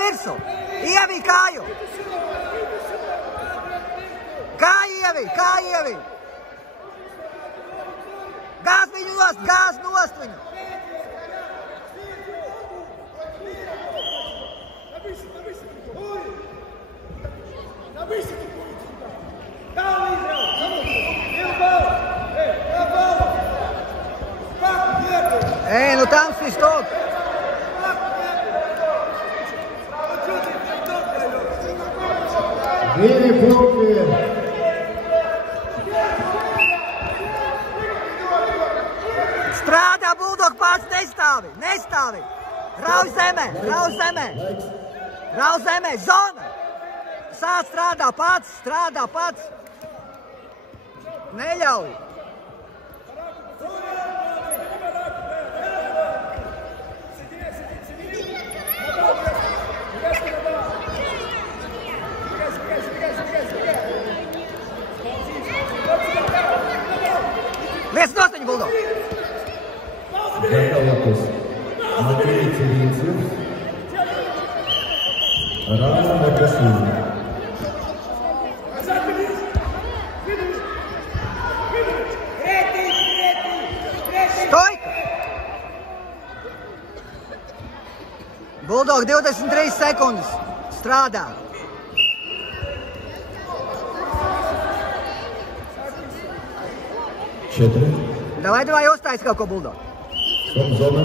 virsu! Ievij kāju! Kāju ievij! Gāz nost viņu! Ej, nu tam si stop! Vieni punti! Strādā, Buldog, pats nestāvi! Rauj zemē, zona! Sāc strādā pats! Neļauj! Liec nostaņu, Buldog! Gatavoties. Matīci Vīci. Rāna Makasīna. Stojka! Buldog, 23 sekundes. Strādā. Davai, uztais kaut ko, Buldog. Zona.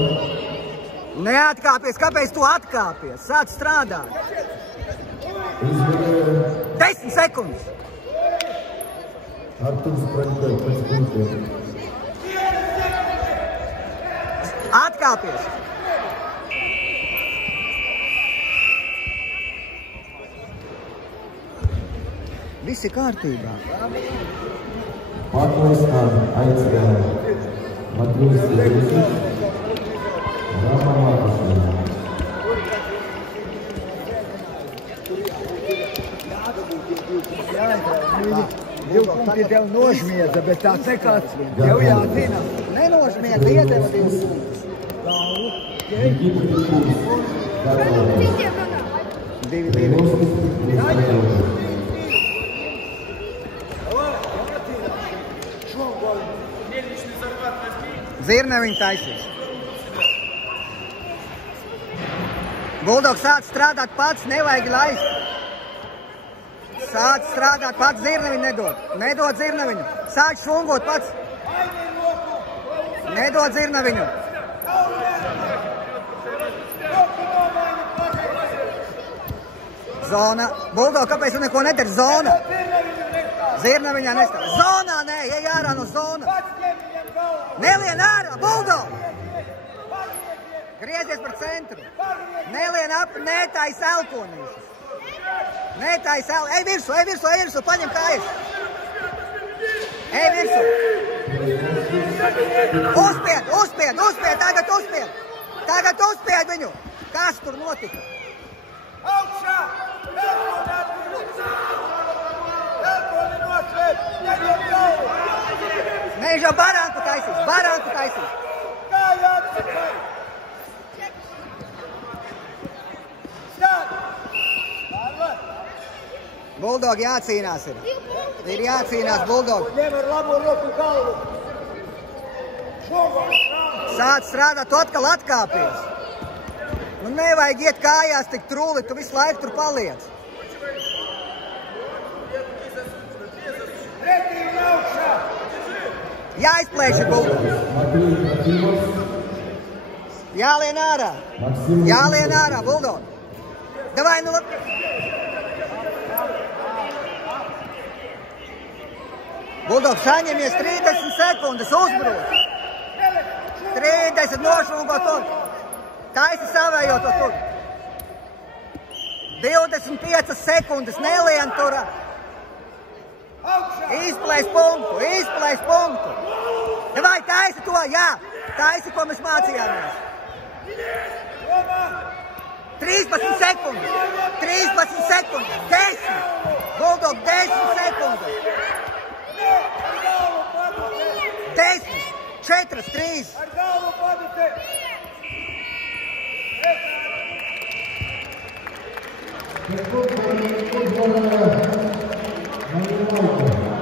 Neatkāpies, kāpēc tu atkāpies? Sāc strādāt. 10 sekundes. Arturs Praņkoja pēc punktiem. Atkāpies. Viss ir kārtībā. Patros aizgāja Matrūs Vīci. Rāna Makasīna. Divi punkti tev nožmiedza, bet tāds nekāds. Tev jāzina. Nenožmiedza, iedeva 2 punktus. 2-2. Zirneviņu taisīs. Buldog, sāc strādāt pats, nevajag laist. Sāc strādāt pats, zirneviņu nedod. Nedod zirneviņu. Sāc šlungot pats. Nedod zirneviņu. Zona. Buldog, kāpēc tu neko nedari? Zona. Zirneviņā nestāv. Zonā nē, ej ārā no zonas. Nelien ārā, Buldog! Griezies par centru. Nelien ap, netais elkonīšas. Netais elkonīšas. Ej virsu, paņem kājas. Ej virsu. Uzspied, tagad uzspied viņu. Kas tur notika? Augšā! Mēs jau baranku taisīs. Buldog jācīnās ir. Ir jācīnās, Buldog. Ņem ar labo roku galvu. Sāc strādāt, tu atkal atkāpies. Nu nevajag iet kājās tik trūli, tu visu laiku tur paliec. Jāizplēš ir Buldog. Jālien ārā, Buldog. Davai, nu labi. Buldog, saņemies 30 sekundes, uzbrūk. 30 nošūgo tur. Taisi savējo to tur. 25 sekundes, nelien tur. Izplēs punktu. Davai, taisi to, jā. Taisi, ko mēs mācījāmies. 13 sekundes. 10. Buldog, 10 sekundes. 10, 4, 3. Pēc punkta uzvarēja Maļināite.